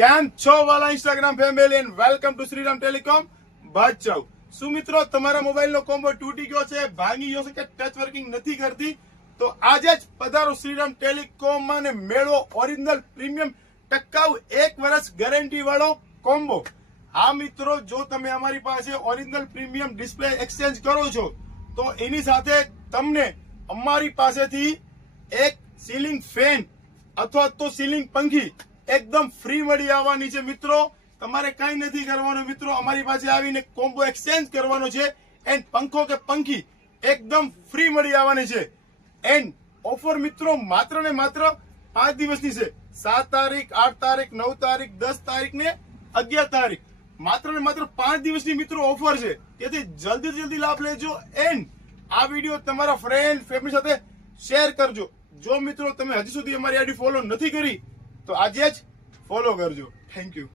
કેમ છો વાલા Instagram family and welcome to Shriram telecom Bhachau. શું મિત્રો તમારા મોબાઈલ નો કોમ્બો તૂટી ગયો છે, ભાંગી ગયો છે કે ટચ વર્કિંગ નથી કરતી? તો આજે જ પધારો શ્રીરામ ટેલિકોમ માં ને મેળવો ઓરિજિનલ પ્રીમિયમ ટકાઉ 1 વર્ષ ગેરંટી વાળો કોમ્બો। હા મિત્રો, જો તમે અમારી પાસે ઓરિજિનલ પ્રીમિયમ ડિસ્પ્લે એક્સચેન્જ કરો છો તો એની સાથે તમને અમારી પાસેથી એક સીલિંગ ફેન અથવા તો સીલિંગ પંખી એકદમ ફ્રી મળી આવવાની છે। મિત્રો તમારે કઈ નથી કરવાનું, મિત્રો અમારી પાસે આવીને કોમ્બો એક્સચેન્જ કરવાનો છે એન્ડ પંખો કે પંખી એકદમ ફ્રી મળી આવવાની છે। એન્ડ ઓફર મિત્રો માત્ર ને માત્ર 5 દિવસની છે। 7 તારીખ, 8 તારીખ, 9 તારીખ, 10 તારીખ ને 11 તારીખ, માત્ર ને માત્ર 5 દિવસની મિત્રો ઓફર છે। તેથી જલ્દી લાભ લેજો એન્ડ આ વિડીયો તમારા ફ્રેન્ડ ફેમિલી સાથે શેર કરજો। જો મિત્રો તમે હજી સુધી અમારી આઈડી ફોલો નથી કરી તો આજે જ ફોલો કરજો। Thank you.